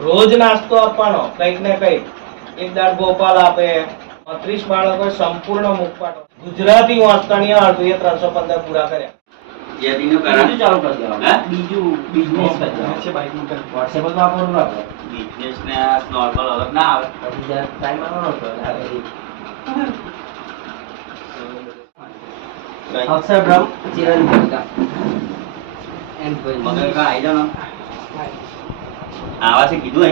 રોજ નાસ્તો આપવાનો કઈક ને કઈક. એક દાડ ગોપાલ આપે, 30 બાળકો સંપૂર્ણ મુખપાઠ. ગુજરાતી વાંચતા નહીં આવડતું એ 315 પૂરા કર્યા. બીજું ચાલુ કરી દેવાનું. બીજું બિઝનેસ કરી દેવાનું છે. બાઈક નું વોટ્સએપ જ વાપરવું આપણે. બિઝનેસ ને નોર્મલ અલગ ના આવે. બીજા ટાઈમ આવવાનો હતો અક્ષર બ્રહ્મ ચિરંતન એન્ડ મગર કા આઈ જાનો આવા છે કીધું હે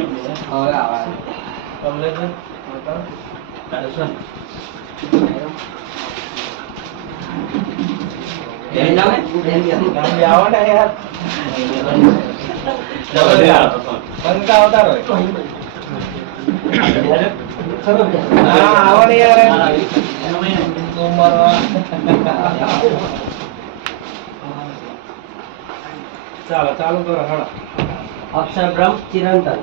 હવે આવા તમને છે દર્શન એ જાને કામ બે આવો ને યાર બંકા આવતા રહો હા આવો ને યાર ચાલો ચાલુ કરો હળો. અક્ષર બ્રહ્મ ચિરંતન.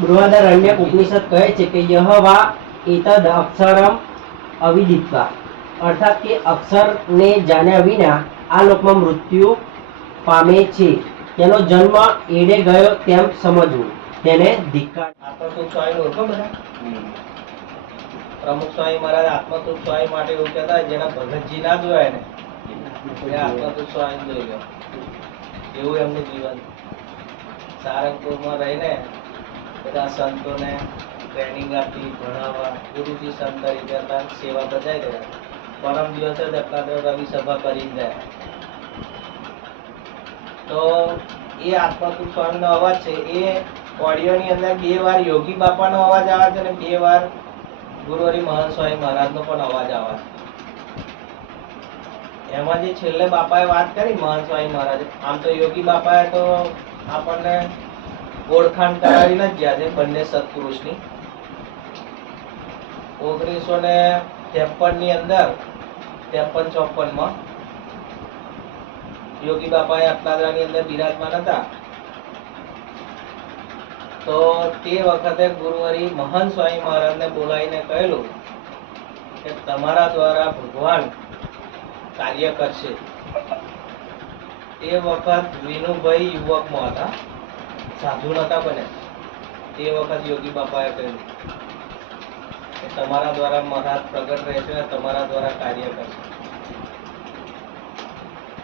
બૃહદારણ્ય ઉપનિષદ કહે છે કે યહવા એતદ અક્ષરમ અવિદિત્વા, અર્થાત કે અક્ષરને જાણ્યા વિના આ લોકમાં મૃત્યુ પામે છે, તેનો જન્મ એડે ગયો તેમ સમજવું, તેને ધિક્કાર. આત્મતુક સ્વામી ઓળખો બધા? પ્રમુખ સ્વામી મહારાજ આત્મતુક સ્વામી માટે એવું કહેતા જેના ભગતજી ના જોયા ને એ આત્મતુક સ્વામી જોઈ લો. એવું એમનું જીવન. સારંગપુરમાં રહીને બધા સંતોને ટ્રેનિંગ આપી, ભણાવવા, ગુરુજી સંત તરીકે હતા, સેવા બજાવી રહ્યા. પરમ દિવસે જ એટલા રવિ સભા કરી જાય. તો એ આત્મતુક સ્વામીનો અવાજ છે એ ઓડિયોની અંદર 2 વાર યોગી બાપાનો અવાજ આવે છે અને 2 વાર ગુરુહરિ મહંત સ્વામી મહારાજનો પણ અવાજ આવે છે. એમાં જે છેલ્લે બાપાએ વાત કરી મહંત સ્વામી મહારાજે, આમ તો યોગી બાપાએ તો આપણને ઓળખાણ કરાવી જ ગયા છે બંને સત્પુરુષની. 1953 ની અંદર 53-54 માં યોગી બાપાએ અટલાદરાની અંદર બિરાજમાન હતા. તો તે વખતે ગુરુહરિ મહંત સ્વામી મહારાજને બોલાવીને કહેલું કે તમારા દ્વારા ભગવાન કાર્ય કરશે. તે વખત વિનુભાઈ યુવકમાં હતા, સાધુ નતા બન્યા. તે વખત યોગી બાપાએ કહ્યું કે તમારા દ્વારા મહારાજ પ્રગટ રહેશે અને તમારા દ્વારા કાર્ય કરશે.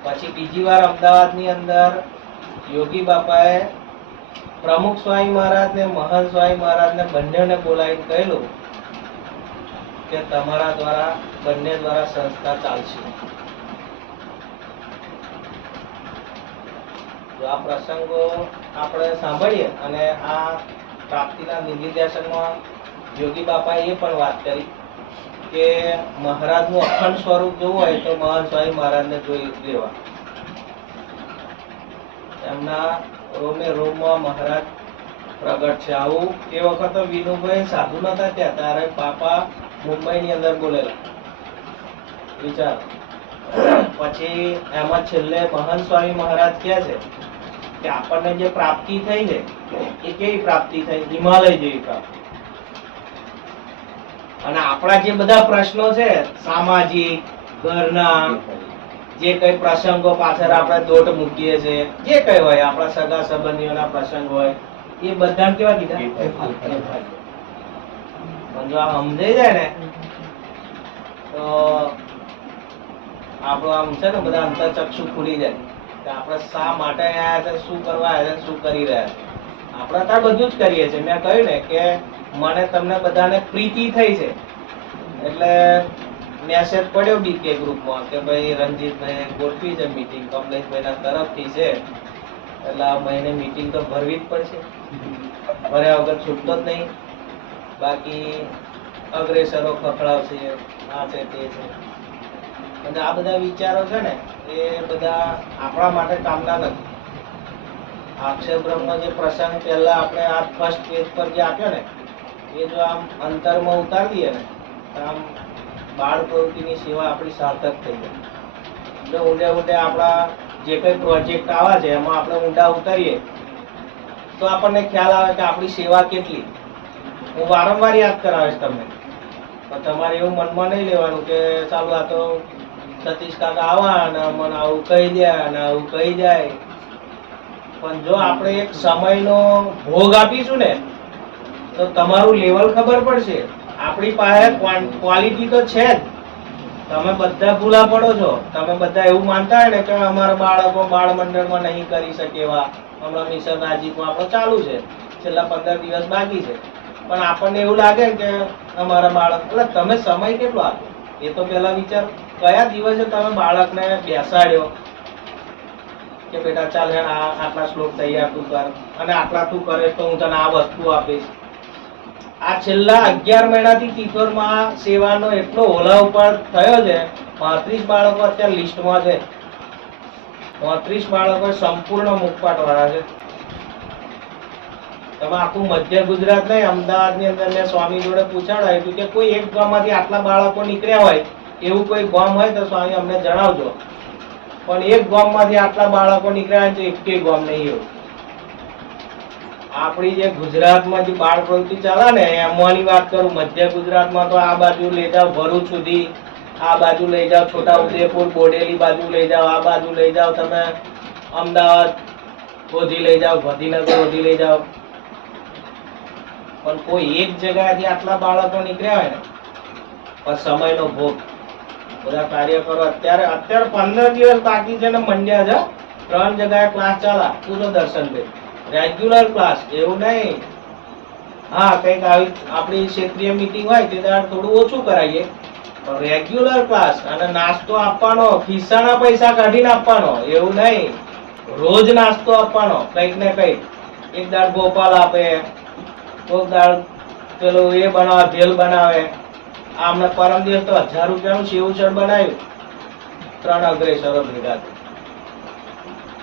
પછી બીજી વાર અમદાવાદની અંદર યોગી બાપાએ પ્રમુખ સ્વામી મહારાજ ને મહંત સ્વામી મહારાજને બંનેને બોલાવીને કહેલું કે તમારા દ્વારા બંને દ્વારા સંસ્થા ચાલશે. તો આ પ્રસંગો આપણે સાંભળીએ અને આ પ્રાપ્તિના નિર્દેશનમાં યોગી બાપાએ એ પણ વાત કરી કે મહારાજનું અખંડ સ્વરૂપ જોવું હોય તો મહંત સ્વામી મહારાજને જોઈ લેવા. એમના રોમે રોમમાં મહારાજ પ્રગટ છે. આવું તે વખત વિનુભાઈ સાધુ નતા ત્યાં ત્યારે બાપા મુંબઈની અંદર બોલેલા. વિચાર. પછી એમાં છેલ્લે મહંત સ્વામી મહારાજ કહે છે કે આપણને જે પ્રાપ્તિ થઈ છે એ કેવી પ્રાપ્તિ થઈ? હિમાલય જેવી પ્રાપ્તિ. અને આપણા જે બધા પ્રશ્નો છે સામાજિક, ઘરના, જે કઈ પ્રસંગો પાછળ આપણે દોટ મૂકીએ છીએ, જે કઈ હોય આપણા સગા સંબંધીઓના પ્રસંગ હોય એ બધા કેવા કીધા? પણ જો આ સમજાઈ જાય ને તો આપણું આમ છે ને બધા અંતરચક્ષુ ખુલી જાય કે આપણે શા માટે આવ્યા છે, શું કરવા આવ્યા છે, શું કરી રહ્યા છે. આપણે ત્યાં બધું જ કરીએ છીએ. મેં કહ્યું ને કે મને તમને બધાને પ્રીતિ થઈ છે એટલે મેસેજ પડ્યો બીકે ગ્રુપમાં કે ભાઈ રણજીતભાઈ ગોઠવી છે મીટિંગ, કમલેશભાઈના તરફથી છે એટલે આ મહિને મીટિંગ તો ભરવી જ પડશે. ભર્યા વગર છૂટતો જ નહીં. બાકી અગ્રેસરો ખખડાવશે, આ છે તે છે. અને આ બધા વિચારો છે ને એ બધા આપણા માટે કામના નથી. અક્ષર બ્રહ્મનો જે પ્રસંગ પહેલા આપણે આ ફર્સ્ટ પેજ પર જે આપ્યો ને એ જો આમ અંતરમાં ઉતારી દઈએ ને તો આમ બાળ પ્રવૃત્તિની સેવા આપણી સાર્થક થઈ જાય. જો ઊંડે ઊંડે આપણા જે કઈ પ્રોજેક્ટ આવા છે એમાં આપણે ઊંડા ઉતરીએ તો આપણને ખ્યાલ આવે કે આપણી સેવા કેટલી. હું વારંવાર યાદ કરાવીશ તમને, પણ તમારે એવું મનમાં નહીં લેવાનું કે ચાલો આ તો સતીશ કાકા આવા અને મને આવું કહી દે અને આવું કહી જાય. પણ જો આપણે એક સમયનો ભોગ આપીશું ને તો તમારું લેવલ ખબર પડશે. આપણી પાસે ક્વોલિટી તો છે જ. તમે બધા ભૂલા પડો છો. તમે બધા એવું માનતા હોય ને કે અમારા બાળકો બાળ મંડળમાં નહીં કરી શકે એવા. હમણાં મિશન રાજીવમાં આપણો ચાલુ છે, છેલ્લા 15 દિવસ બાકી છે, પણ આપણને એવું લાગે ને કે અમારા બાળક, એટલે તમે સમય કેટલો આપો એ તો પેલા વિચાર. કયા દિવસે તમે બાળકને બેસાડ્યો કે બેટા ચાલ આટલા શ્લોક તૈયાર તું કર, અને આટલા તું કરે તો હું તને આ વસ્તુ આપીશ. આ છેલ્લા 11 મહિનાથી તિથોરમાં સેવાનો એટલો ઓલા ઉપર થયો છે. 35 બાળકો અત્યારે લિસ્ટમાં છે. 35 બાળકો સંપૂર્ણ મુખપાટ વાળા છે. તમે આખું મધ્ય ગુજરાત નહીં, અમદાવાદની અંદર મેં સ્વામી જોડે પૂછાડાયું હતું કે કોઈ એક ગામમાંથી આટલા બાળકો નીકળ્યા હોય એવું કોઈ ગામ હોય તો સ્વામી અમને જણાવજો. પણ એક ગામમાંથી આટલા બાળકો નીકળ્યા હોય તો એકેય ગામ નહીં એવું. આપણી જે ગુજરાતમાં જે બાળ પ્રવૃત્તિ ચાલે ને એમાંની વાત કરું, મધ્ય ગુજરાતમાં તો આ બાજુ લઈ જાઓ ભરૂચ સુધી, આ બાજુ લઈ જાઓ છોટા ઉદેપુર બોડેલી બાજુ લઈ જાઓ, આ બાજુ લઈ જાઓ તમે અમદાવાદ ઓધી લઈ જાઓ, ગાંધીનગર ઓધી લઈ જાઓ, પણ કોઈ એક જગ્યાએથી આટલા બાળકો નીકળ્યા હોય ને, પણ સમયનો ભોગ. બધા કાર્યકરો અત્યારે 15 દિવસ બાકી છે ને મંડ્યા છે. 3 જગ્યાએ ક્લાસ ચાલા. પૂરો દર્શનભાઈ રેગ્યુલર ક્લાસ, એવું નહીં. હા, કંઈક આવી આપણી ક્ષેત્રીય મીટિંગ હોય તે દાડ થોડું ઓછું કરાવીએ, પણ રેગ્યુલર ક્લાસ. અને નાસ્તો આપવાનો ખિસ્સાના પૈસા કાઢીને આપવાનો, એવું નહીં. રોજ નાસ્તો આપવાનો કંઈક ને કંઈક. એક દાડ ગોપાલ આપે, કોઈક દાડ પેલું એ બનાવે, ભેલ બનાવે. આમને પરમ દિવસ તો 1000 રૂપિયાનું સેવચડ બનાવ્યું 3 અગ્રેસરો ભેગા થઈ.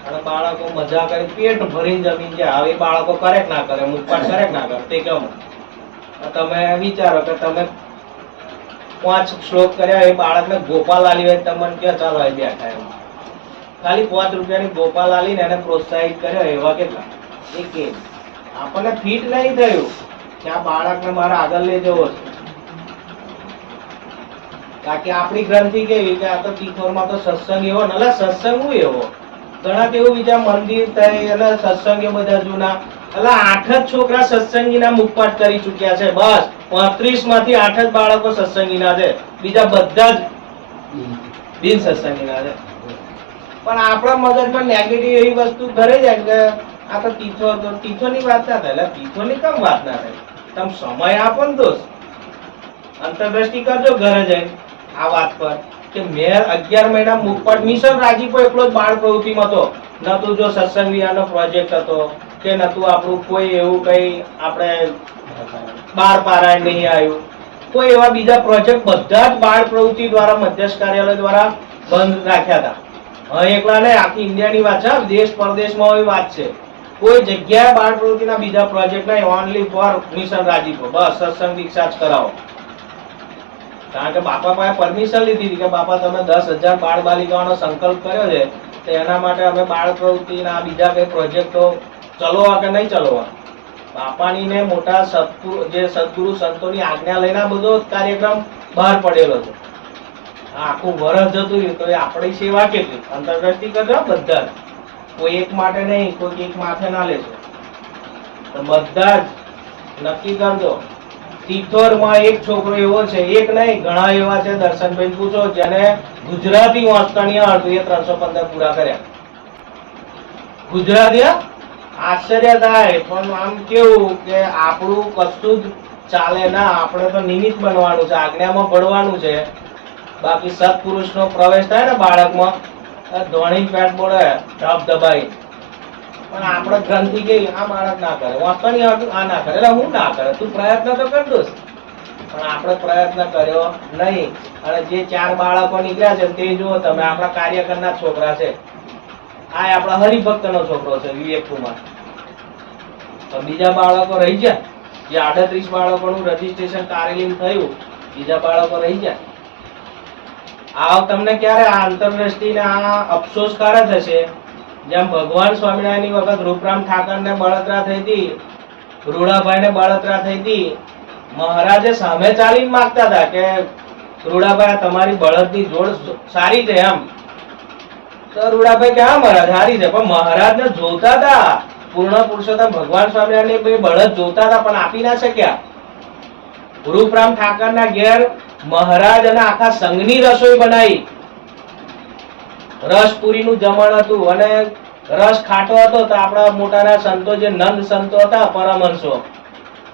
અને બાળકો મજા કરી પેટ ભરીને જમીન ગયા. હવે બાળકો કરે કે ના કરે, મુખપાટ કરે કે ના કરે તે કેમ. તમે વિચારો કે તમે 5 શ્લોક કર્યા, એ બાળકને ગોપાલ આલી હોય તમને કે ચાલો અહીં બેઠા એમ. ખાલી 5 રૂપિયાની ગોપાલ આલીને એને પ્રોત્સાહિત કર્યો એવા કેટલા. એ આપણને ફિટ નહીં થયું કે આ બાળકને મારે આગળ લઈ જવો છે. બાકી આપણી ગ્રંથિ કેવી કે આ તો તિથોરમાં તો સત્સંગ એવો ને, સત્સંગ હું એવો. ઘણા કેવું બીજા મંદિર થઈ અને સત્સંગ બધા જૂના, એટલે 8 જ છોકરા સત્સંગીના મુખપાટ કરી ચુક્યા છે. બસ 35 માંથી 8 જ બાળકો સત્સંગીના છે, બીજા બધા જ બિન સત્સંગીના છે. પણ આપણા મગજમાં નેગેટિવ એવી વસ્તુ ઘરે જાય કે આ તો તીથોની વાત ના થાય. એટલે તીથોની કેમ વાત ના થાય? તમે સમય આપો ને દોસ્ત, અંતરદ્રષ્ટિ કરજો ઘરે જઈને આ વાત પર કે મેં 11 મહિના મુખપાટ મિશન રાજીપો એકલો જ બાળ પ્રવૃત્તિમાં હતો. નતું જો સત્સંગ વિહારનો પ્રોજેક્ટ હતો કે નતું આપણું કોઈ એવું કઈ આપણે બાળ પારાયણ નહીં આવ્યું, કોઈ એવા બીજા પ્રોજેક્ટ બધા જ બાળ પ્રવૃત્તિ દ્વારા મધ્યસ્થ કાર્યાલય દ્વારા બંધ રાખ્યા હતા. હા, એકલા નહીં, આખી ઇન્ડિયાની વાત છે, દેશ પરદેશમાં એવી વાત છે. કોઈ જગ્યાએ બાળ પ્રવૃત્તિના બીજા પ્રોજેક્ટ નહીં, ઓનલી ફોર મિશન રાજીપો. બસ સત્સંગ દીક્ષા જ કરાવો. કારણ કે બાપા પાસે પરમિશન લીધી હતી કે બાપા તમે 10,000 બાળ બાલિકાઓનો સંકલ્પ કર્યો છે, તો એના માટે અમે બાળ પ્રવૃત્તિના બીજા કઈ પ્રોજેક્ટો ચલાવવા કે નહીં ચલાવવા. બાપાની ને મોટા સદગુરુ સંતોની આજ્ઞા લઈને બધો કાર્યક્રમ બહાર પડેલો છે. આખું વર્ષ જતું રહ્યું તો આપણી સેવા કેટલી. અંતરદ્રષ્ટિ કરજો બધા જ, કોઈ એક માટે નહીં, કોઈ એક માથે ના લેશો. તો બધા જ નક્કી કરજો. તિથોરમાં એક છોકરો એવો છે, એક નહીં ઘણા એવા છે, દર્શનભાઈ પૂછો, જેને ગુજરાતી વાંચતા નહીં આવડતું, એ 315 પૂરા કર્યા. ગુજરાતી આશ્ચર્ય થાય. પણ આમ કેવું કે આપણું કશું જ ચાલે ના, આપણે તો નિમિત્ત બનવાનું છે, આજ્ઞામાં ભળવાનું છે. બાકી સત્પુરુષનો પ્રવેશ થાય ને બાળકમાં, ધોણી પેટ બોલે ઢબ દબાઈ. પણ આપણે ગ્રંથિ કે આ બાળક ના કરે, વાંચતા નહીં આવડતું, આ ના કરે, એટલે હું ના કરે, તું પ્રયત્ન તો કર દોસ્ત. પણ આપણે પ્રયત્ન કર્યો નહીં. અને જે 4 બાળકો નીકળ્યા છે તે જુઓ તમે, આપણા કાર્યકરના છોકરા છે. આ આપણા હરિભક્તનો છોકરો છે વિવેક કુમાર. તો બીજા બાળકો રહી ગયા, જે 38 બાળકોનું રજીસ્ટ્રેશન કારેલી થયું, બીજા બાળકો રહી ગયા. આ તમને ક્યારે આ આંતરદ્રષ્ટિ ને આ અફસોસ ક્યારે થશે? જેમ ભગવાન સ્વામિનારાયણની વખત રૂપરામ ઠાકરને બળતરા થઈ હતી, રૂડાભાઈને બળતરા થઈ હતી, મહારાજે સામે ચાલીને માંગતા હતા કે રૂડાભાઈ તમારી બળદની જોડ સારી છે એમ, તો રૂડાભાઈ કે હા મહારાજ હારી છે, પણ મહારાજને જોતા હતા, પૂર્ણ પુરુષોત્તમ ભગવાન સ્વામિનારાયણ બે બળદ જોતા હતા પણ આપી ના શક્યા. રૂપરામ ઠાકરના ઘેર મહારાજ અને આખા સંઘની રસોઈ બનાવી. રસપુરીનું જમણ હતું અને રસ ખાટો હતો તો આપણા મોટાના સંતો જે નંદ સંતો હતા, પરમહંસો,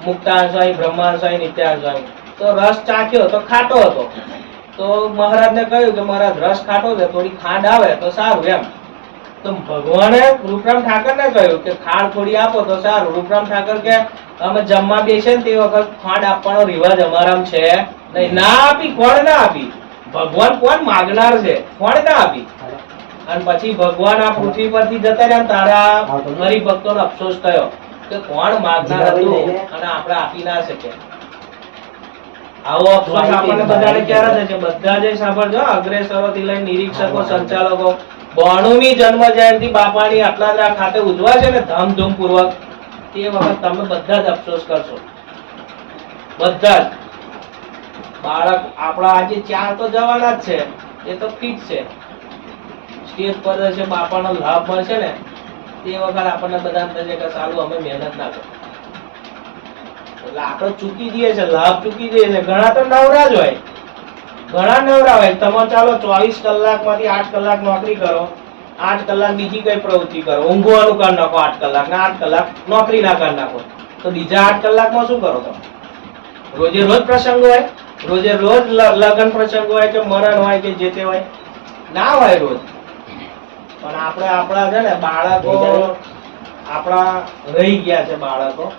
મુક્તાન સ્વામી, બ્રહ્માન સ્વામી, નિત્યાન સ્વામી, તો રસ ચાખ્યો તો ખાટો હતો. તો મહારાજને કહ્યું કે મહારાજ રસ ખાટો છે, થોડી ખાંડ આવે તો સારું એમ. તો ભગવાને રૂપરામ ઠાકરને કહ્યું કે ખાંડ થોડી આપો તો સારું. રૂપરામ ઠાકર કે અમે જમવા બેસે ને તે વખત ખાંડ આપવાનો રિવાજ અમારામાં છે નહીં. ના આપી, કોણ ના આપી? ભગવાન કોણ માગનાર છે, કોણ ના આપી? અને પછી ભગવાન આ પૃથ્વી પરથી જતા રહ્યા, તારા હરિભક્તોનો અફસોસ થયો કે કોણ માગનાર હતું અને આપણે આપી ના શક્યા. આવો અફસોસ આપણને બધાને ક્યારે થાય છે? બધા જે સાંભળજો, અગ્રેસરોથી લઈને નિરીક્ષકો, સંચાલકો, 92મી જન્મ જયંતિ બાપાની અટલાદરા ખાતે ઉજવાય છે ને ધામધૂમ પૂર્વક, તે વખત તમે બધા જ અફસોસ કરશો. બધા જ. બાળક આપણા આજે 4 તો જવાના જ છે, એ તો ફિક્સ છે. સ્ટેજ પર છે, બાપાનો લાભ મળશે ને તે વખત આપણને બધાને થશે કે સાલું અમે મહેનત ના કરી. એટલે આપણે ચૂકી જઈએ છે, લાભ ચૂકી જઈએ છે. ઘણા તો નવરા જ હોય, ઘણા નવરા હોય. તમે ચાલો 24 કલાકમાંથી 8 કલાક નોકરી કરો, 8 કલાક બીજી કઈ પ્રવૃત્તિ કરો, ઊંઘવાનું કરી નાખો 8 કલાક ને 8 કલાક નોકરી ના કરી નાખો, તો બીજા 8 કલાકમાં શું કરો તમે? રોજે રોજ પ્રસંગ હોય, રોજે રોજ લગ્ન પ્રસંગ હોય કે મરણ હોય કે જે તે હોય, ના હોય રોજ. પણ આપણે આપણા છે ને બાળકો આપણા રહી ગયા છે બાળકો,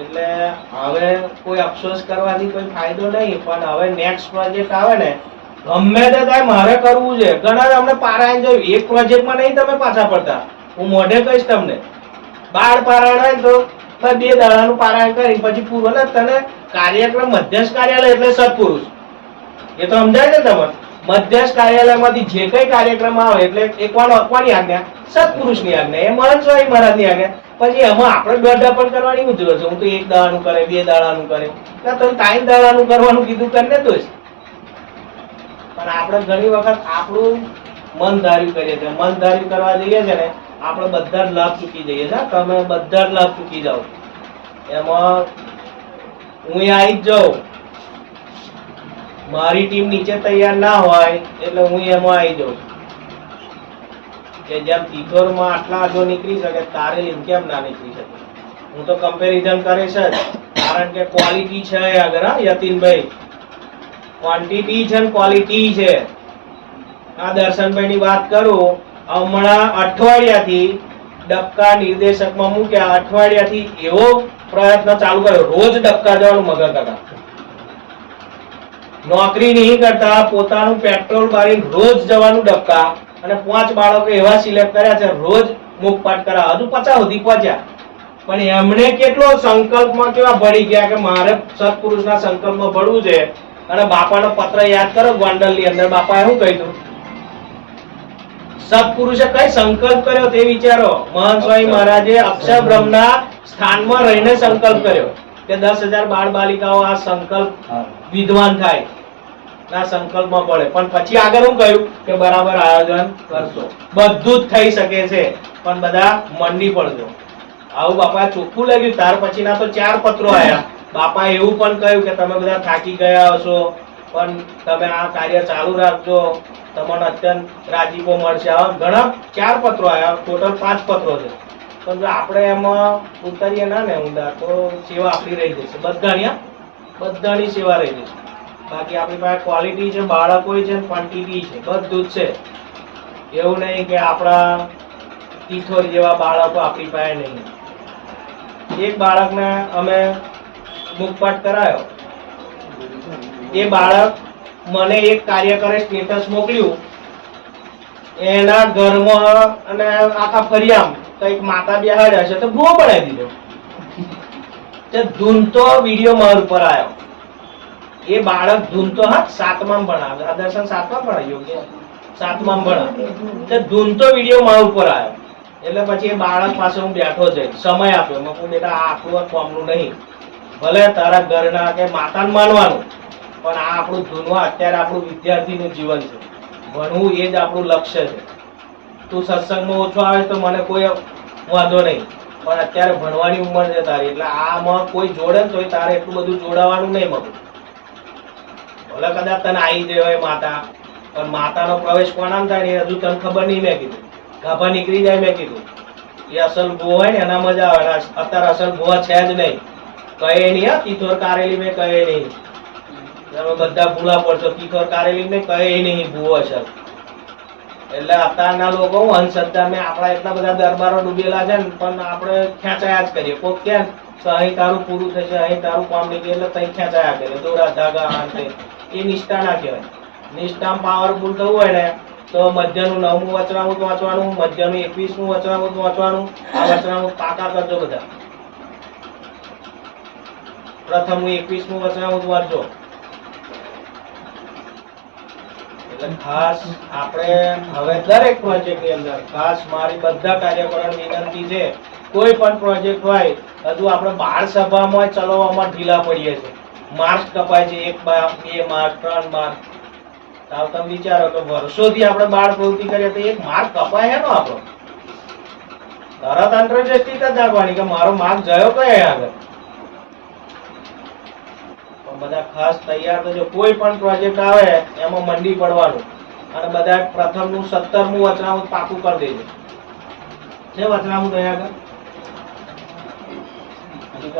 એટલે હવે કોઈ અફસોસ કરવાથી કોઈ ફાયદો નહીં. પણ હવે નેક્સ્ટ પ્રોજેક્ટ આવે ને, ગમે તે થાય મારે કરવું છે. ઘણા અમને પારાયણ જોયું, એક પ્રોજેક્ટમાં નહીં તમે પાછા પડતા. હું મોઢે કહીશ તમને, 12 પારાયણ હોય તો 2 દાડાનું પારાયણ કરી પછી પૂરું. એટલે તને કાર્યક્રમ મધ્યસ્થ કાર્યાલય એટલે સત્પુરુષ, એ તો સમજાય છે તમને? મધ્યસ્થ કાર્યાલયમાંથી જે કઈ કાર્યક્રમ આવે એટલે કોની આજ્ઞા? સત્પુરુષની આજ્ઞા. એ મહંત સ્વામી મહારાજની આજ્ઞા. પછી એમાં આપણે દોઢા પણ કરવાની હું જરૂર છે? હું તો 1 દાડાનું કરે, 2 દાડાનું કરે, તમે 3 દાડાનું કરવાનું કીધું કરીને તો જ. પણ આપણે ઘણી વખત આપણું મન ધાર્યું કરીએ છીએ. મન ધાર્યું કરવા જઈએ છે ને આપણે બધા જ લાભ ચૂકી જઈએ છીએ. તમે બધા જ લાભ ચૂકી જાઓ. એમાં હું આવી જ જાઉં, મારી ટીમ નીચે તૈયાર ના હોય એટલે હું એમાં આવી જાઉં કે જેમ તિથોરમાં આટલા આગળ નીકળી શકે, તારે કેમ ના નીકળી શકે? હું તો કમ્પેરિઝન કરીશ જ, કારણ કે ક્વોલિટી છે આગળ. હા યતીનભાઈ, ક્વોન્ટિટી છે ને ક્વોલિટી છે. આ દર્શનભાઈ ની વાત કરું, હમણાં અઠવાડિયાથી ડબકા નિર્દેશકમાં મૂક્યા, અઠવાડિયાથી એવો પ્રયત્ન ચાલુ કર્યો, રોજ ડબકા જવાનું મગર કરતા. નોકરી નહીં કરતા, પોતાનું પેટ્રોલ બાળી રોજ જવાનું ડબકા. અને 5 બાળકો એવા સિલેક્ટ કર્યા છે, રોજ મુખપાઠ કરાવ. હજુ 50 સુધી પહોંચ્યા, પણ એમણે કેટલો સંકલ્પમાં કેવા ભળી ગયા કે મારે સત્પુરુષના સંકલ્પમાં ભળવું છે. અને બાપાનો પત્ર યાદ કરો, ગોંડલની અંદર બાપાએ શું કહ્યું? સત્પુરુષે કઈ સંકલ્પ કર્યો તે વિચારો. મહંત સ્વામી મહારાજે અક્ષર બ્રહ્મના સ્થાનમાં રહીને સંકલ્પ કર્યો કે 10,000 બાળ બાલિકાઓ આ સંકલ્પ વિદ્વાન થાય, ના સંકલ્પમાં પડે. પણ પછી આગળ હું કહ્યું કે બરાબર આયોજન કરશો, બધું જ થઈ શકે છે, પણ બધા મંડી પડજો. આવું બાપાએ ચોખ્ખું લાગ્યું. ત્યાર પછીના તો 4 પત્રો આવ્યા. બાપાએ એવું પણ કહ્યું કે તમે બધા થાકી ગયા હશો, પણ તમે આ કાર્ય ચાલુ રાખજો, તમને અત્યંત રાજીપો મળશે. આવા ઘણા 4 પત્રો આવ્યા, ટોટલ 5 પત્રો છે. પણ જો આપણે એમાં ઉતરીએ ના ને ઊંડા, તો સેવા આપણી રહી જશે. બધાની સેવા રહી જશે. બાકી આપણી પાસે ક્વોલિટી છે, બાળકો છે, ક્વોન્ટિટી છે, બધું જ છે. એવું નહીં કે આપણા તિથોર જેવા બાળકો આપણી પાસે નહીં. એક બાળકને અમે મુખપાઠ કરાયો, એ બાળક મને એક કાર્યકરે સ્ટેટસ મોકલ્યું, એના ઘરમાં અને આખા ફરિયામ કઈક માતા બેહાડ્યા છે તો ભૂવો બનાવી દીધો. તે ધૂનતો વિડીયો મારા ઉપર આવ્યો. એ બાળક ધૂનતો, હા 7માં ભણાવે, આ દર્શન 7માં ભણાવ્યો કે 7માં ભણાવે, તે ધૂનતો વિડીયો મારા ઉપર આવ્યો. એટલે પછી એ બાળક પાસે હું બેઠો છે, સમય આપ્યો. મેં કહું બેટા આ આપણું કામનું નહીં, ભલે તારા ઘરના કે માતાને માનવાનું, પણ આ આપણું ધૂનવા અત્યારે આપણું વિદ્યાર્થીનું જીવન છે, ભણવું એ જ આપણું લક્ષ્ય છે. તું સત્સંગમાં ઓછો આવે તો મને કોઈ વાંધો નહીં, પણ અત્યારે ભણવાની ઉંમર છે તારી, એટલે આમાં કોઈ જોડે ને તોય તારે એટલું બધું જોડાવાનું નહીં મગું. ભલે કદાચ તને આવી જાય હોય માતા, પણ માતાનો પ્રવેશ કોનામાં થાય ને એ હજુ તને ખબર નહીં. મેં કીધું ગાભા નીકળી જાય, મેં કીધું એ અસલ ભૂ હોય ને એના મજા આવે. અત્યારે અસલ ભૂવા છે જ નહીં, કહે નહીં. હા, તીથોર કારેલી મેં કહે નહીં, તમે બધા ભૂલા પડશો. તીથોર કારેલી મેં કહે નહીં ભૂવો અસલ. એટલે અત્યારના લોકો અંધશ્રદ્ધા ને આપણા એટલા બધા દરબારો ડૂબેલા છે ને, પણ આપણે ખેંચાયા જ કરીએ. કોક કે અહીં તારું પૂરું થશે, અહીં તારું કામ નીકળે, એટલે તઈ ખેંચાયા કરીએ. દોરા ધાગા આંતે એ નિષ્ઠા ના કહેવાય. નિષ્ઠામાં પાવરફુલ થવું હોય ને તો મધ્યનું 9મું વચનામૃત વાંચવાનું, મધ્યનું 21મું વચનામૃત વાંચવાનું. આ વચનામૃત પાકા કરજો બધા. પ્રથમનું 21મું વચનામૃત વાંચજો. એટલે ખાસ આપણે હવે દરેક પ્રોજેક્ટ ની અંદર ખાસ મારી બધા કાર્યકરોને વિનંતી છે, કોઈ પણ પ્રોજેક્ટ હોય, હજુ આપણે બાળ સભામાં ચલાવવામાં ઢીલા પડીએ છીએ. માર્ક્સ કપાય છે, 1 2 માર્ક 3 માર્ક. તાવ તમે વિચારો કે વર્ષોથી આપણે બાળ પ્રવૃત્તિ કરીએ તો 1 માર્ક કપાય એનો આપણો. તરત અંતરદ્રષ્ટિ જ નાખવાની કે મારો માર્ક જયો કયો આગળ. બધા ખાસ તૈયાર થજો. કોઈ પણ પ્રોજેક્ટ આવે એમાં મંડી પડવાનું, અને બધા પ્રથમનું 17મું વચનામૃત પાકું કરી દેજો. છે વચનામૃત અહીંયા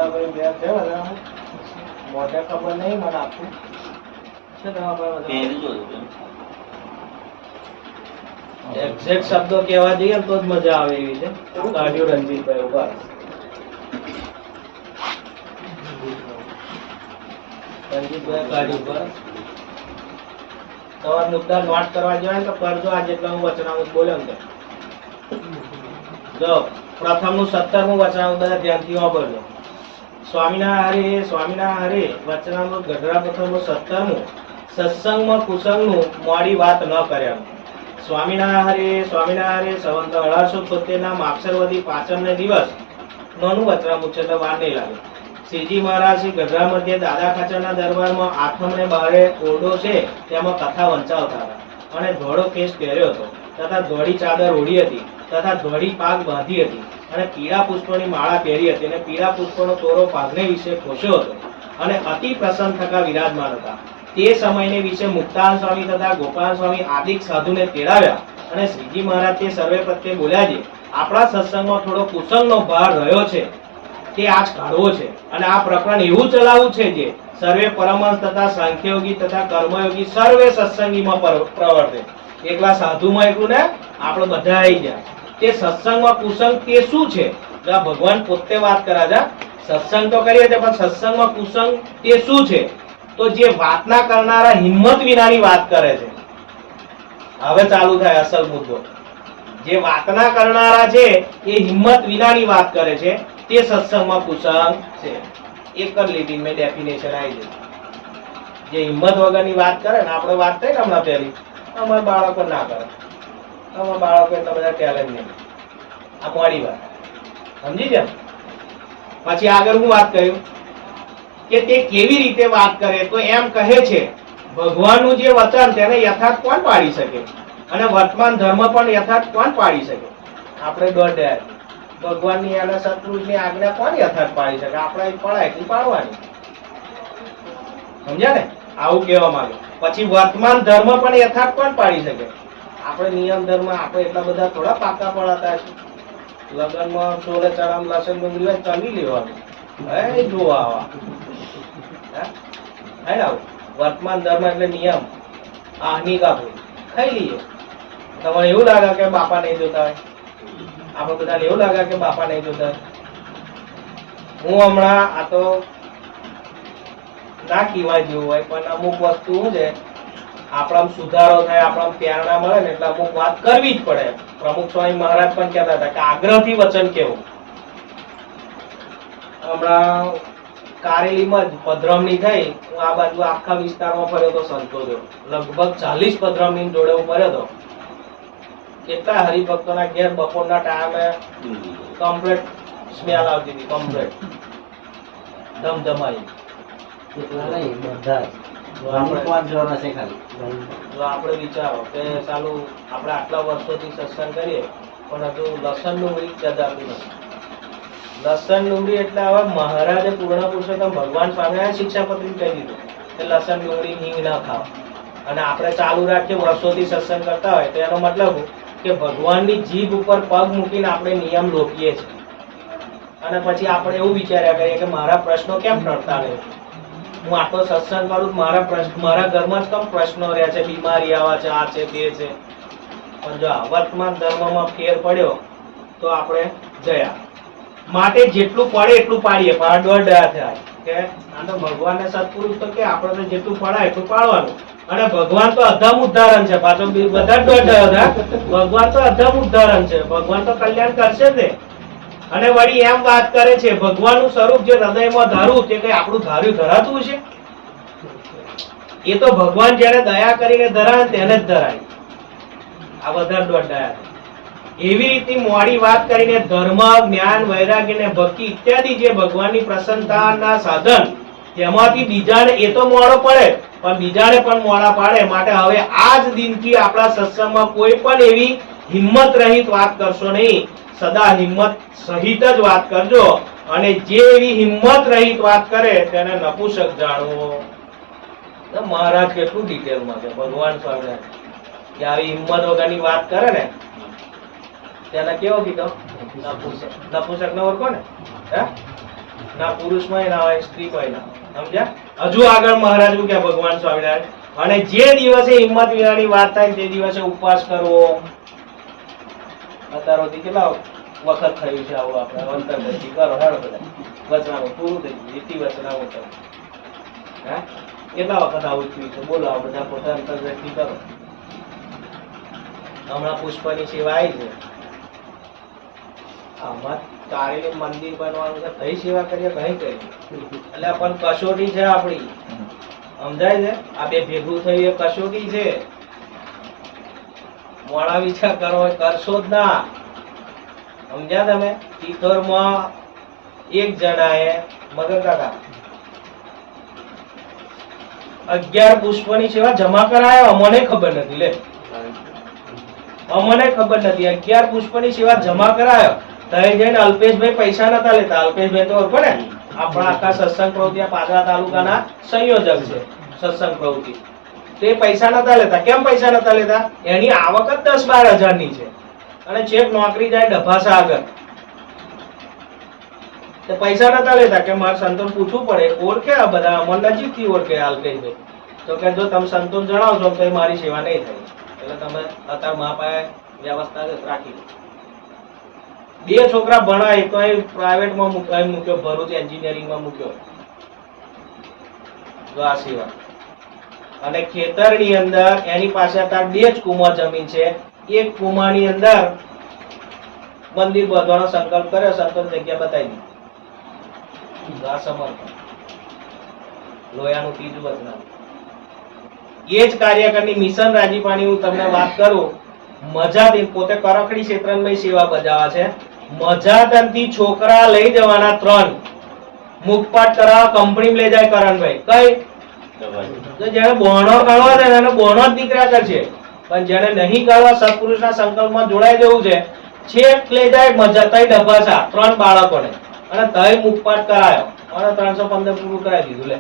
આગળ બે છે વચનામૃત? મોઢે ખબર નહીં, મને આપવું છે તમારા એક્ઝેક્ટ શબ્દો કહેવા જઈએ તો જ મજા આવે એવી છે. કાઢ્યું રણજીતભાઈ ઉભા. તમારા મુદ્દા નોટ કરવા જોઈએ તો કરજો. આ જેટલા હું વચનામૃત બોલ્યો ને જો પ્રથમનું 17મું વચનામૃત બધા ધ્યાનથી વાપરજો. સ્વામિનારાયણ હરે સ્વામિનારાયણ હરે વચનામૃત ગઢડા પ્રથમનું 17મું. સત્સંગમાં કુસંગનું મોડી વાત ન કર્યા. સ્વામિનારાયણ હરે સ્વામિનારાયણ સંવંત 1876 ના માક્ષરવદી પાંચમને દિવસ નોનું વચનામૃત છે, એટલે વાર નહીં લાગે. શ્રીજી મહારાજ શ્રી ગઢડા મધ્યે દાદા ખાચરના દરબારમાં આઠમને બારે ઓરડો છે, તેમાં કથા વંચાવતા હતા, અને ધોળો કેસ પહેર્યો હતો, તથા ધોળી ચાદર ઓઢી હતી, તથા ધોળી પાગ બાંધી હતી, અને પીળા પુષ્પોની માળા પહેરી હતી, અને પીળા પુષ્પોનો તોરો પાઘને વિશે ખોશ્યો હતો, અને અતિ પ્રસન્ન થતા વિરાજમાન હતા. તે સમયને વિશે મુક્તાન સ્વામી તથા ગોપાલ સ્વામી આદિક સાધુને તેડાવ્યા, અને શ્રીજી મહારાજ તે સર્વે પ્રત્યે બોલ્યા છે, આપણા સત્સંગમાં થોડો કુસંગનો ભાર રહ્યો છે, તે આજ કાઢવો છે, અને આ પ્રકરણ એવું ચલાવવું છે જે સર્વે પરમહંસ તથા સાંખ્યયોગી તથા કર્મયોગી સર્વે સત્સંગીમાં પ્રવર્તે. એકલા સાધુમાં એકલું ને આપણે બધા આવી ગયા. તે સત્સંગમાં કુસંગ તે શું છે? ભગવાન પોતે વાત કરે છે. સત્સંગ તો કરીએ છીએ, પણ સત્સંગમાં કુસંગ તે શું છે? તો જે વાતના કરનારા હિંમત વિનાની વાત કરે છે. હવે ચાલુ થાય અસલ મુદ્દો. જે વાતના કરનારા છે એ હિંમત વિનાની વાત કરે છે, તે સત્સંગમાં કુસંગ છે. એક જ લીટી મેં ડેફિનેશન આવી છે. જે હિંમત વગરની વાત કરે ને, આપણે વાત થઈ ને હમણાં પહેલી, અમારા બાળકો ના કરે, અમારા બાળકો એટલા બધા ટેલેન્ટ નહીં, આ મોડી વાત. સમજી જાય? પછી આગળ હું વાત કર્યું કે તે કેવી રીતે વાત કરે, તો એમ કહે છે ભગવાનનું જે વચન તેને યથાર્થ કોણ પાડી શકે, અને વર્તમાન ધર્મ પણ યથાર્થ કોણ પાડી શકે? આપણે દોઢ ભગવાનની અને સત્પુરુષની આજ્ઞા કોણ યથાર્થ પાડી શકે? આપણે પડાય એટલી પાડવાની. સમજ્યા ને? આવું કહેવા માંગે. પછી વર્તમાન ધર્મ પણ યથાર્થ કોણ પાડી શકે? આપણે નિયમ ધર્મ આપણે એટલા બધા થોડા પાકા પડાતા છે. લગ્નમાં ચોરે ચડામ લસણ ડુંગળી હોય ચલી લેવાનું, હે જોવા આવા. વર્તમાન ધર્મ એટલે નિયમ. આની કાપડી ખાઈ લઈએ. તમારે એવું લાગે કે બાપા નહીં જોતા હોય? આપણે બધાને એવું લાગે કે બાપા નહીં જોતા? હું હમણાં આ તો ના કહેવાય જેવું હોય, પણ અમુક વસ્તુ શું છે, આપણા સુધારો થાય, આપણા પ્રેરણા મળે ને એટલે અમુક વાત કરવી જ પડે. પ્રમુખ સ્વામી મહારાજ પણ કહેતા હતા કે આગ્રહથી વચન કેવું. હમણાં કારેલીમાં જ પધરામણી થઈ, હું આ બાજુ આખા વિસ્તારમાં ફર્યો તો સંતો જો લગભગ 40 પધરામણી જોડે હું ફર્યો હતો. કેટલા હરિભક્તોના ઘેર બપોરના ટાઈમે કમ્પ્લેટ સ્મેલ આવતી હતી, કમ્પ્લેટ ધમધમાઈ. એટલા નહીં, બધા જો આપણે વિચારો કે ચાલુ આપણે આટલા વર્ષોથી સત્સંગ કરીએ પણ હજુ લસણ ડુંગળી ચડાવતી નથી. લસણ ડુંગળી એટલે હવે મહારાજે પૂર્ણ પુરુષોત્તમ ભગવાન સ્વામિનારાયણ શિક્ષાપત્રી કહી દીધું કે લસણ ડુંગળી હિંગ ના ખાવ. અને આપણે ચાલુ રાખીએ વર્ષોથી સત્સંગ કરતા હોય તો એનો મતલબ કે ભગવાનની જીભ ઉપર પગ મૂકીને આપણે નિયમ લોપીએ છીએ. અને પછી આપણે એવું વિચાર્યા કરીએ કે મારા પ્રશ્નો કેમ ટળતા નથી. હું આટલો સત્સંગ કરું મારા પ્રશ્ન મારા ઘરમાં જ કમ પ્રશ્નો રહ્યા છે, બીમારી આવા છે, આ છે તે છે. પણ જો વર્તમાન ધર્મમાં ફેર પડ્યો તો આપણે જયા. માટે જેટલું પડે એટલું પાડીએ, પણ દોઢ થાય કે આ તો ભગવાનને સત્પુરુષ તો કે આપણે તો જેટલું પડાય એટલું પાડવાનું. અને ભગવાન તો અધમ ઉદાહરણ છે, પાછો બધા દોઢ હતા. ભગવાન તો અધમ ઉદાહરણ છે, ભગવાન તો કલ્યાણ કરશે જ ને. અને વળી એમ વાત કરે છે ભગવાનનું સ્વરૂપ જે હૃદયમાં ધારું તે કઈ આપણું ધાર્યું ધરાતું છે? એ તો ભગવાન જયારે દયા કરીને ધરાવે તેને જ ધરાય. આ બધા દોઢ દયા. એવી રીતની મોડી વાત કરીને ધર્મ, જ્ઞાન, વૈરાગ્ય ને ભક્તિ ઇત્યાદિ જે ભગવાનની પ્રસન્નતાના સાધન તેમાંથી બીજાને એ તો મોડો પડે પણ બીજાને પણ મોડા પાડે. માટે હવે આ જ દિનથી આપણા સત્સંગમાં કોઈ પણ એવી હિંમત રહિત વાત કરશો નહીં, સદા હિંમત સહિત જ વાત કરજો. અને જે એવી હિંમત રહિત વાત કરે તેને નપુંસક જાણવો. મહારાજ કેટલું ડિટેલમાં છે ભગવાન સ્વામિનારાયણ કે આવી હિંમત વગરની વાત કરે ને તેને કેવો કીધો? નપુંસક. નપુંસક ને ઓળખો ને? હે? ના પુરુષમાં ના હોય, સ્ત્રીમાં ના હોય. સમજ્યા? હજુ આગળ મહારાજ શું કે ભગવાન સ્વામિનારાયણ, અને જે દિવસે હિંમત વિનાની વાત થાય તે દિવસે ઉપવાસ કરવો. અત્યારથી કેટલા વખત થયું છે આવું? આપણે અંતર્ગતિ કરો હેડો બધા વચનામું પૂરું થઈ ગયું. ઇતિ વચનામું કરો. હે? કેટલા વખત આવું થયું છે? બોલો આ બધા પોતા અંતર્ગતિ કરો. હમણાં પુષ્પની સેવા આવી છે. આમાં તારીને મંદિર બનવાનું છે, કઈ સેવા કરીએ કઈ કરીએ એટલે પણ કસોટી છે આપણી. સમજાય છે? આ બે ભેગું થયું એ કસોટી છે. મોડા વિચાર કરો કરશો જ ના. સમજ્યા તમે? તિથોરમાં એક જણાએ મગર કાકા 11 પુષ્પની સેવા જમા કરાયો. અમને ખબર નથી. લે અમને ખબર નથી. 11 પુષ્પની સેવા જમા કરાયો. તઈ જઈને અલ્પેશભાઈ પૈસા નતા લેતા. અલ્પેશભાઈ તો ઓળખો ને, આપણા આખા સત્સંગ પ્રવૃત્તિ પાદરા તાલુકાના સંયોજક છે સત્સંગ પ્રવૃત્તિ. તે પૈસા નતા લેતા. કેમ પૈસા નતા લેતા? એની આવક જ 10-12 હજારની છે અને છેક નોકરી જાય ડભાસા આગળ. તે પૈસા નતા લેતા કે મારે સંતોન પૂછવું પડે. ઓળખે આ બધા, અમર નજીકથી ઓળખે અલ્પેશભાઈ. તો કે જો તમે સંતોન જણાવશો તો મારી સેવા નહીં થાય. એટલે તમે અત્યારે મા પાસે વ્યવસ્થા રાખી દો. 2 છોકરા ભણાય તો એ પ્રાઇવેટમાં મૂક્યો, ભરૂચ એન્જિનિયરિંગમાં મૂક્યો. તો આ સેવા. અને ખેતરની અંદર એની પાસે અત્યારે 2 જ કુમા જમીન છે. એક કુમાની અંદર મંદિર બાંધવાનો સંકલ્પ કર્યો. સંતોષ જગ્યા બતાવી દીધી. આ સમર્પણ લોયાનું ત્રીજું વચનામું. એ જ કાર્યકરની મિશન રાજીપાની હું તમને વાત કરું. મજાથી પોતે કરકડી ક્ષેત્રમાં સેવા બજાવે છે. મજાદનથી છોકરા લઈ જવાના 3 મુખપાઠ કરાવવા કંપની લઈ જાય કરણભાઈ. કઈ જેને બોણો કાઢવા છે એને બોણો જ નીકળ્યા કરશે. પણ જેને નહીં કાઢવા સત્પુરુષના સંકલ્પમાં જોડાઈ જવું છે છેક લઈ જાય મજા તઈ ડબાસા 3 બાળકોને અને તઈ મુખપાઠ કરાયો અને 315 પૂરું કરાવી દીધું. લે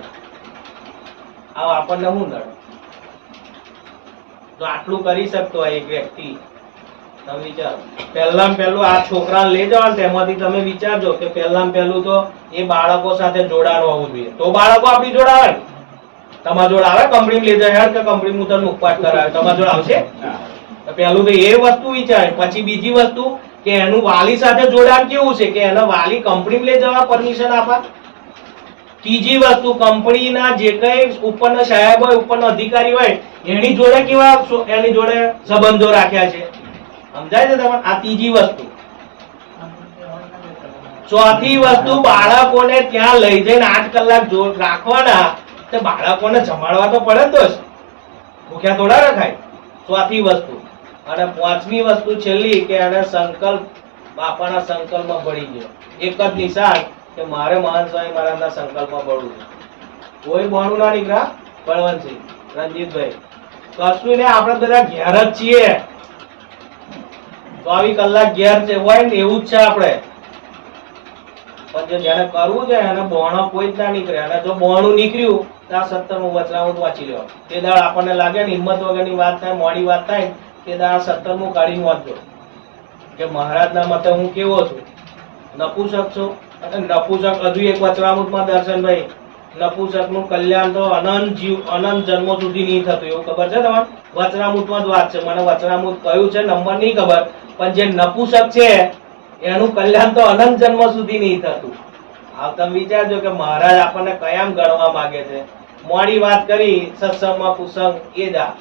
આવ આપણને શું નડે? તો આટલું કરી શકતો હોય એક વ્યક્તિ. તમે વિચારો, પહેલામાં પહેલું આ છોકરાને લઈ જવાનું તેમાંથી તમે વિચારજો કે પહેલામાં પહેલું તો એ બાળકો સાથે જોડાણ હોવું જોઈએ. તો બાળકો આપણી જોડે આવે ને. તમારા જોડે આવે કંપની લઈ જાય કે કંપની મુતર મુખપાઠ કરાવે? તમારા જોડે આવશે? પહેલું તો એ વસ્તુ વિચારે. પછી બીજી વસ્તુ કે એનું વાલી સાથે જોડાણ કેવું છે કે એનો વાલી કંપની લઈ જવા પરમિશન આપે. ત્રીજી વસ્તુ કંપનીના જે કઈ ઉપરના સાહેબ હોય, ઉપરના અધિકારી હોય એની જોડે કેવા એની જોડે સંબંધો રાખ્યા છે. સમજાય છે તમને? આ ત્રીજી વસ્તુ. ચોથી વસ્તુ બાળકોને ત્યાં લઈ જઈને 8 કલાક રાખવાના. તો બાળકોને જમાડવા તો પડે તો જ, ભૂખ્યા થોડા રખાય. ચોથી વસ્તુ. અને 5મી વસ્તુ છેલ્લી કે એને સંકલ્પ, બાપાના સંકલ્પમાં ભળી ગયો. એક જ નિશાન કે મારે મહાન સ્વામી મહારાજના સંકલ્પમાં ભળવું છે. કોઈ બોણું ના નીકળ્યા. બળવંતસિંહ, રણજીતભાઈ, કશું ને આપણે બધા ઘેર જ છીએ. 24 કલાક ઘેર છે હોય ને એવું જ છે આપણે. પણ જેને કરવું છે એને બોણો કોઈ જ ના નીકળે. અને જો બોણું નીકળ્યું તો આ 17મું વચનામૃત વાંચી લેવાનું. તે દાડ આપણને લાગે ને હિંમત વગરની વાત થાય, મોડી વાત થાય, તે દાડ 17મું કાઢીને વાંચજો કે મહારાજના મતે હું કેવો છું, નપુંસક છું. અને નપુંસક હજુ એક વચનામૃતમાં દર્શનભાઈ, નપુંસકનું કલ્યાણ તો અનંત જન્મો સુધી નહીં થતું એવું ખબર છે તમારે? વચનામૃતમાં જ વાત છે. મને વચનામૃત કયું છે નંબર નહીં ખબર, પણ જે નપુંસક છે એનું કલ્યાણ તો અનંત જન્મ સુધી નહીં થતું. આ તમે વિચારજો કે મહારાજ આપણને કયામ ગણવા માંગે છે. મોડી વાત કરી સત્સંગમાં કુસંગ એ જ આ.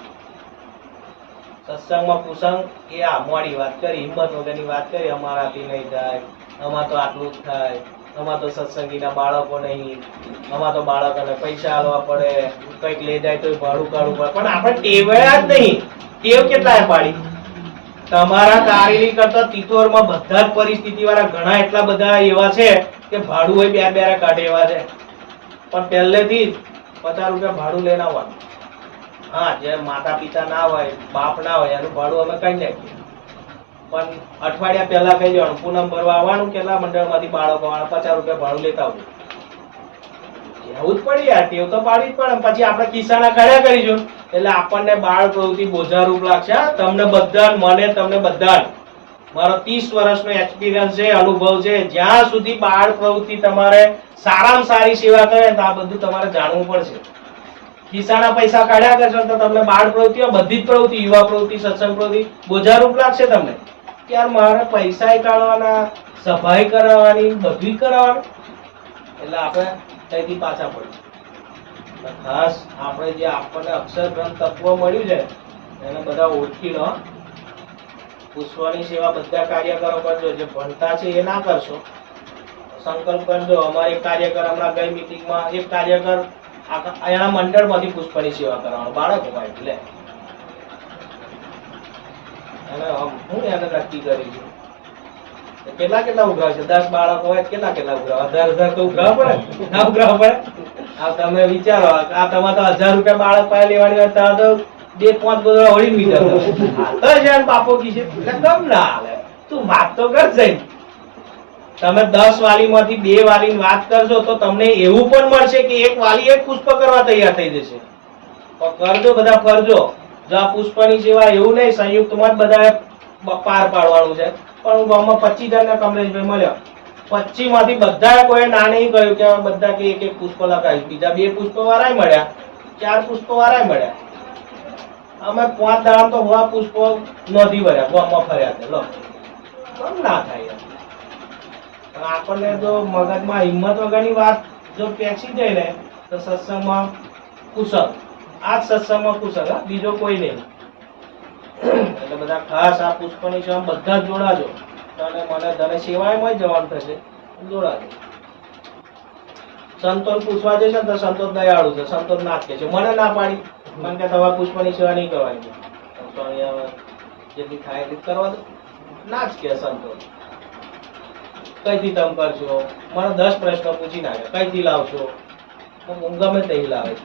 સત્સંગમાં કુસંગ એ આ મોડી વાત કરી, હિંમત વગરની વાત કરી, અમારાથી નહીં થાય, અમાર તો આટલું જ થાય, અમાર તો સત્સંગીના બાળકો નહીં, અમાર તો બાળકોને પૈસા આલવા પડે, કંઈક લઈ જાય તો ભાડું કાઢવું પડે. પણ આપણે ટેવાયા જ નહીં. ટેવ કેટલાય પાડી? તમારા કારેલી કરતા તિથોરમાં બધા જ પરિસ્થિતિ વાળા ઘણા એટલા બધા એવા છે કે ભાડું હોય બે બે કાઢે એવા છે. પણ પહેલેથી જ 50 રૂપિયા ભાડું લઈને આવવાનું. હા, જે માતા પિતા ના હોય, બાપ ના હોય એનું ભાડું અમે કઈ નાખીએ. પણ અઠવાડિયા પહેલા કહી દેવાનું પૂનમ ભરવા આવવાનું, કેટલા મંડળમાંથી બાળકો આવવાના, 50 રૂપિયા ભાડું લેતા આવજો. એવું જ પડી યાર, ટેવ તો પાડી જ પડે. પછી આપણે કિસ્સાના કાઢ્યા કરીશું એટલે આપણને બાળ પ્રવૃત્તિ બોજારૂપ લાગશે. તમને બધા, મને તમને બધા, મારો 30 વર્ષનો એક્સપિરિયન્સ છે, અનુભવ છે. જ્યાં સુધી બાળ પ્રવૃત્તિ તમારે સારામાં સારી સેવા કરે તો આ બધું તમારે જાણવું પડશે. કિસ્સાના પૈસા કાઢ્યા કરશો તો તમને બાળ પ્રવૃત્તિઓ, બધી જ પ્રવૃત્તિ, યુવા પ્રવૃત્તિ, સત્સંગ પ્રવૃત્તિ બોજારૂપ લાગશે તમને. યાર મારે પૈસા કાઢવાના, સફાઈ કરાવવાની, બધું કરાવવાનું. એટલે આપણે ત્યાંથી પાછા પડીએ. ખાસ આપણે જે આપણને અક્ષર ગ્રંથ તત્વ મળ્યું છે એને બધા ઓળખી લો. પુષ્પની સેવા બધા કાર્યકરો કરજો. જે ભણતા છે એ ના કરશો, સંકલ્પ કરજો. અમારે કાર્યકર હમણાં ગઈ મીટિંગમાં એક કાર્યકર એના મંડળમાંથી પુષ્પની સેવા કરવાનો બાળકો હોય એટલે હું એને નક્કી કરી છું કેટલા ઉઘરાવ છે. 10 બાળકો હોય કેટલા ઉઘરાવ? 1000 તો ઉઘરાવ પડે ના ઉઘરાવ પડે? આ તમે વિચારો, આ તમારે તો 1000 રૂપિયા બાળક પાસે લેવાની હોય તો 2-5 ગોદડા હોળી મીટર બાપો કી છે એટલે કમ ના હાલે. તું વાત તો કર જઈ. તમે 10 વાલીમાંથી 2 વાલીની વાત કરશો તો તમને એવું પણ મળશે કે એક વાલી એક પુષ્પ કરવા તૈયાર થઈ જશે. તો કરજો, બધા ફરજો. જો આ પુષ્પની સેવા એવું નહીં સંયુક્તમાં જ બધા પાર પાડવાનું છે. પણ હું ગામમાં 25 જણને કમલેશભાઈ મળ્યો, 25 માંથી બધા કોઈ ના નહીં કહ્યું કે બધા કે એક પુષ્પ લખાવીશ. બીજા 2 પુષ્પ વાળા મળ્યા, 4 પુષ્પ વાળા મળ્યા. અમે 5 દાડા તો હોવા પુષ્પો નોંધી ભર્યા, ગામમાં ફર્યા છે. લો કેમ ના થાય? આપણને જો મગજમાં હિંમત વગરની વાત જો પેસી જાય ને તો સત્સંગમાં કુશળ, આ જ સત્સંગમાં કુશળ, બીજો કોઈ નહીં. એટલે બધા ખાસ આ પુષ્પની સેવા બધા જ જોડાજો. અને મને ધને સેવાયમાં જવાનું થશે, જોડાજો. સંતોષ પૂછવા જશે તો સંતોષ દયાળુ છે, સંતોષ ના જ કે છે. મને ના પાડી, મને કે તમારે પુષ્પની સેવા નહીં કરવાની, જેટલી થાય એટલી કરવા દો. ના જ કે સંતોષ. કઈથી તમે કરશો? મને 10 પ્રશ્નો પૂછી નાખે, કઈથી લાવશો? હું ગમે તે લાવે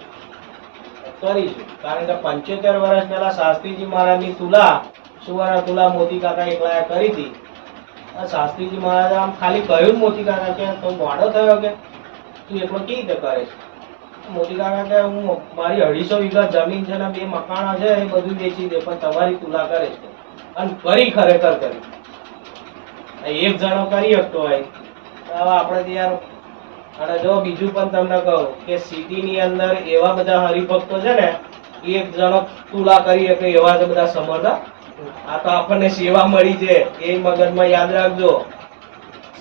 કરીશું. કારણ કે 75 વર્ષ પહેલા શાસ્ત્રીજી મહારાજની તુલા, સુવર્ણ તુલા મોતી કાકા એકલા કરી હતી. શાસ્ત્રીજી મહારાજ આમ ખાલી કહ્યું મોતી કાકા કે તો મોડો થયો કે તું એટલો કેવી રીતે કરે છે? મોતી કાકા કે હું મારી 250 વીઘા જમીન છે ને 2 મકાણા છે એ બધું વેચી દે પણ તમારી તુલા કરે છે. અને કરી ખરેખર કરી. એક જણો કરી શકતો હોય તો આપણે યાર. અને જો બીજું પણ તમને કહું કે સિટીની અંદર એવા બધા હરિભક્તો છે ને, એક જણો તુલા કરી શકે એવા છે બધા સમર્થ. આ તો આપણને સેવા મળી છે એ મગજમાં યાદ રાખજો.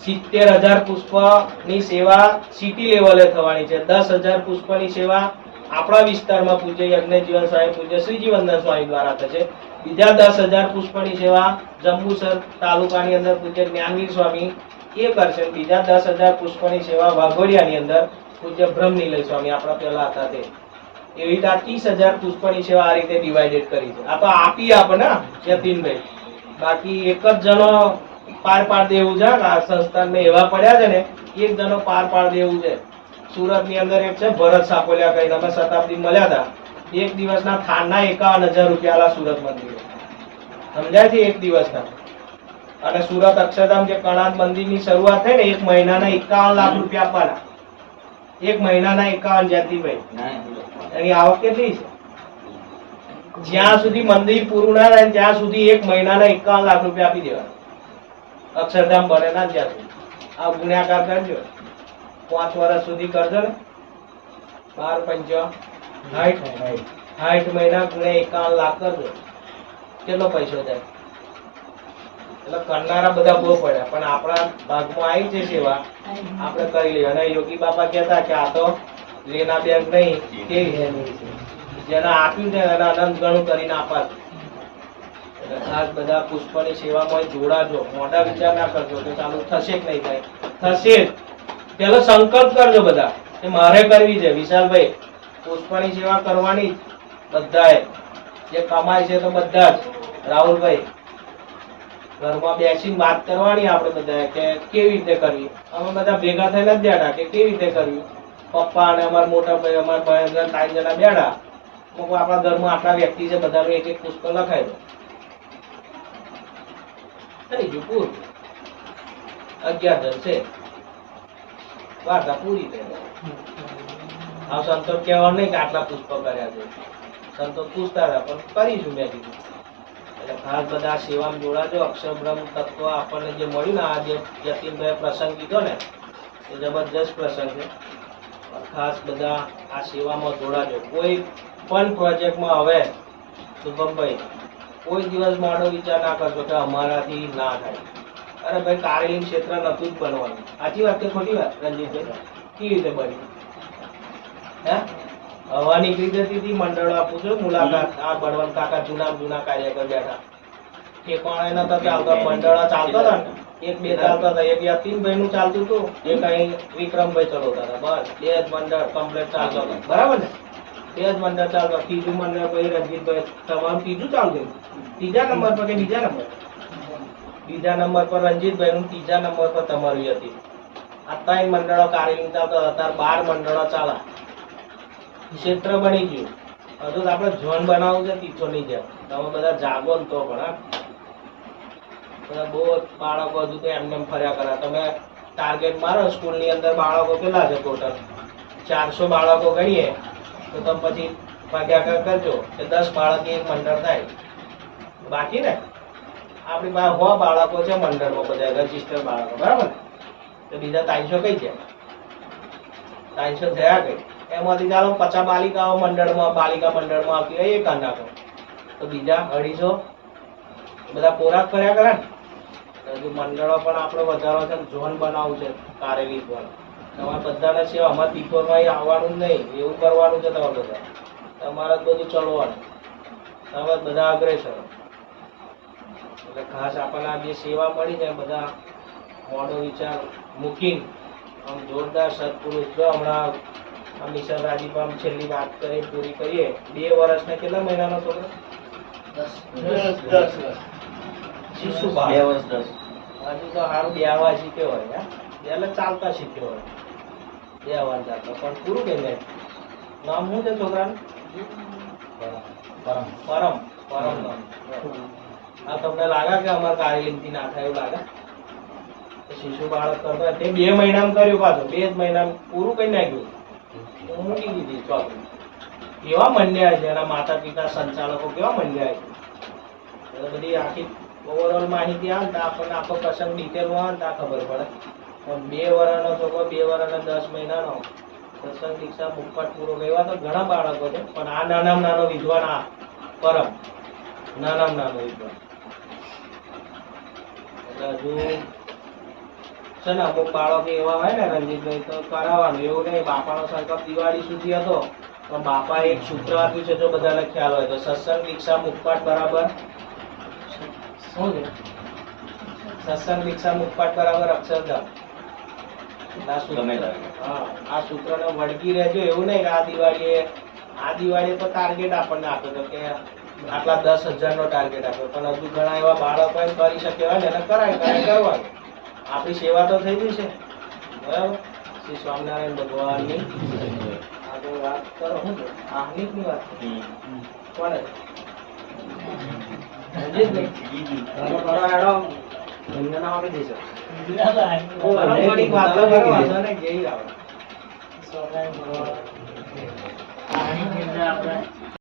70,000 પુષ્પની સેવા સિટી લેવલે થવાની છે. 10,000 પુષ્પની સેવા આપણા વિસ્તારમાં પૂજ્ય યજ્ઞજીવન સ્વામી, પૂજ્ય શ્રીજી વંદન સ્વામી દ્વારા થશે. બીજા 10,000 પુષ્પની સેવા જંબુસર તાલુકાની અંદર પૂજ્ય જ્ઞાનવીર સ્વામી એ કરશે. બીજા 10,000 પુષ્પની સેવા વાઘોડિયાની અંદર પૂજ્ય બ્રહ્મનિલય સ્વામી આપણા પહેલા હતા તે. એવી રીતે 30,000 પુષ્પની સેવા આ રીતે ડિવાઇડેડ કરી છે. આ તો આપી આપણે યતીનભાઈ, બાકી એક જ જણો પાર પાડ દેવું છે. આ સંસ્થાન એવા પડ્યા છે ને, એક જણો પાર પાડ દેવું છે. સુરત ની અંદર એક છે ભરત સાપોલિયા કરીને, અમે શતાબ્દી મળ્યા હતા. એક દિવસના થાળના 51,000 રૂપિયા આલા સુરત મંદિરે. સમજાય છે? એક દિવસના. અને સુરત અક્ષરધામ જે કણાદ મંદિરની શરૂઆત થઈ ને, એક મહિનાના 51 લાખ રૂપિયા આપવાના. એક મહિનાના 51, જયંતિભાઈ એની આવક કેટલી છે? જ્યાં સુધી મંદિર પૂરું ના થાય ત્યાં સુધી એક મહિનાના 51 લાખ રૂપિયા આપી દેવાના. અક્ષરધામ બને ના ત્યાં સુધી. આ ગુણ્યાકાર કરજો, 5 વર્ષ સુધી કરજો ને, 12 5 60 મહિના ગુણ્યા 51 લાખ કરજો, કેટલો પૈસો થાય? એટલે કરનારા બધા બહુ પડ્યા, પણ આપણા ભાગમાં આવી છે સેવા, આપણે કરી લઈએ. અને યોગી બાપા કહેતા કે આ તો લેના બેંક નહીં, કેવી જેના આપ્યું છે એના અનંત ગણું કરીને આપાત. એટલે ખાસ બધા પુષ્પની સેવામાં જોડાજો. મોટા વિચાર ના કરજો કે ચાલુ થશે કે નહીં થાય. થશે જ. પેલો સંકલ્પ કરજો બધા કે મારે કરવી છે. વિશાલભાઈ, પુષ્પની સેવા કરવાની બધાએ, જે કમાય છે તો બધા જ. રાહુલભાઈ, ઘરમાં બેસીને વાત કરવાની આપણે બધા કે કેવી રીતે કરવી. અમે બધા ભેગા થઈને જ બેઠા કે કેવી રીતે કરવી. પપ્પા અને અમારા મોટા ભાઈ, અમારા ભાઈ 3 જણા બેઠા. આપણા ઘરમાં આટલા વ્યક્તિ છે, બધાનું એક એક પુષ્પ લખાઈ દો, થઈ ગયું પૂરું. 11 જણ છે, વાર્તા પૂરી થઈ. આ સંતો કહેવાનું નહીં કે આટલા પુષ્પ કર્યા છે. સંતો પૂછતા હતા પણ કરીશું મેં કીધું. એટલે ખાસ બધા સેવામાં જોડાજો. અક્ષરબ્રહ્મ તત્વ આપણને જે મળ્યું ને, આ જે જતીનભાઈ પ્રસંગ કીધો ને, એ જબરજસ્ત પ્રસંગ છે. ખાસ બધા આ સેવામાં જોડાજો. કોઈ પણ પ્રોજેક્ટમાં હવે શુભમભાઈ કોઈ દિવસ મોડો વિચાર ના કરજો કે અમારાથી ના થાય. અરે ભાઈ, કારેલી ક્ષેત્ર નતું જ બનવાનું. સાચી વાત કે ખોટી વાત રણજીતભાઈ? કેવી રીતે બન્યું? હે, હવા નીકળી જતી હતી. મંડળો આપું છું મુલાકાત. આ બળવંત કાકા જૂના કાર્યકર બેઠા, ઠેકાણે નતા ચાલતા. મંડળો ચાલતા હતા ને, 1 2 ચાલતા હતા. એક યતીનભાઈ નું ચાલતું હતું, એક અહીં વિક્રમભાઈ ચલાવતા હતા. બસ 2 જ મંડળ કમ્પ્લીટ ચાલતો હતો. બરાબર ને? 2 જ મંડળ ચાલતા. ત્રીજું મંડળ ભાઈ રણજીતભાઈ, તમારું ત્રીજું ચાલતું. 3જા નંબર પર કે બીજા નંબર? બીજા નંબર પર રણજીતભાઈ નું, 3જા નંબર પર તમારું હતી. આ 3 મંડળો કારેલી ચાલતા હતા. 12 મંડળો ચાલા, ક્ષેત્ર બની ગયું. હજુ આપણે ઝોન બનાવવું છે તીથોની જેમ. તમે બધા જાગો ને તો પણ બધા બહુ બાળકો હજુ તો એમને ફર્યા કરે. તમે ટાર્ગેટ મારો સ્કૂલની અંદર બાળકો કેટલા છે ટોટલ? 400 બાળકો ગણીએ તો તમે પછી ભાગ્યાકાર કરજો કે 10 બાળક એક મંડળ થાય. બાકી ને આપણી પાસે 100 બાળકો છે મંડળમાં, બધા રજીસ્ટર બાળકો. બરાબર ને? તો બીજા 300 કઈ ગયા? 300 થયા કઈ? એમાંથી ચાલો 50 બાલિકા મંડળમાં આવતી હોય એ કાઢ નાખો, તો બીજા 250 બધા પોરાક ફર્યા કરે ને. હજુ મંડળો પણ આપણે વધારવા છે, ઝોન બનાવવું છે કારેલી ઝોન. તમારે બધાને છે અમારે તીખોરમાં આવવાનું જ નહીં, એવું કરવાનું છે. તમારે બધા તમારે જ બધું ચલવાનું, તમે બધા અગ્રેસર. એટલે ખાસ આપણને આ જે સેવા મળી ને, બધા મોડો વિચાર મૂકીને આમ જોરદાર સત્પુરુષ. જો હમણાં મિશન રાજીપામ છેલ્લી વાત કરી પૂરી કરીએ. 2 વર્ષ ને કેટલા મહિનાનો છોકરો? 10 શિશુ 2 વર્ષ 10. હજુ તો સારું 2 વાર શીખ્યો હોય. એટલે ચાલતા શીખ્યો હોય, 2 વાર ચાલતા. પણ પૂરું કે નહીં? નામ શું છે છોકરાનું? પરમ. નામ. આ તમને લાગે કે અમારે કારેલી ના થાય એવું લાગે? શિશુ બાળક કરતો તે 2 મહિનામાં કર્યું પાછું. 2 જ મહિનામાં પૂરું કરી નાખ્યું. મૂકી દીધી ચોકડી. કેવા મંડ્યા છે એના માતા પિતા સંચાલકો, કેવા મંડ્યા છે. એટલે બધી આખી ઓવરઓલ માહિતી આવે ને આપણને આખો પ્રસંગ ડિટેલમાં આવે ને ખબર પડે. પણ 2 વર્ષનો છોકરો, 2 વર્ષ અને 10 મહિનાનો પ્રસંગ દીક્ષા મુખપાઠ પૂરો ગયો તો ઘણા બાળકો છે. પણ આ નાનામાં નાનો વિદ્વાન, આ પરમ નાનામાં નાનો વિદ્વાન. એટલે હજુ છે ને અમુક બાળકો એવા હોય ને રણજીતભાઈ, તો કરાવવાનું એવું નહીં. બાપાનો સંકલ્પ દિવાળી સુધી હતો, પણ બાપા એક સૂત્ર આપ્યું છે, જો બધાને ખ્યાલ હોય તો, સત્સંગ દીક્ષા મુખપાઠ બરાબર શું છે? સત્સંગ દીક્ષા મુખપાઠ બરાબર અક્ષરધામ. આ સૂત્રને વળગી રહેજો. એવું નહીં કે આ દિવાળીએ તો ટાર્ગેટ આપણને આપ્યો હતો કે આટલા 10,000 નો ટાર્ગેટ આપ્યો, પણ હજુ ઘણા એવા બાળકો કરી શકે હોય ને એને કરાય કરવાનું. આપણી સેવા તો થઈ ગઈ છે. બરાબર? શ્રી સ્વામિનારાયણ ભગવાનની આગળ વાત કરો. શું છે? આહ્નિકની વાત કોને? રણજીતભાઈ? કરો હેડો એમના નામ આપી દેશો થોડીક વાતો કરો, વાંધો નહીં, જઈ આવો. આપણે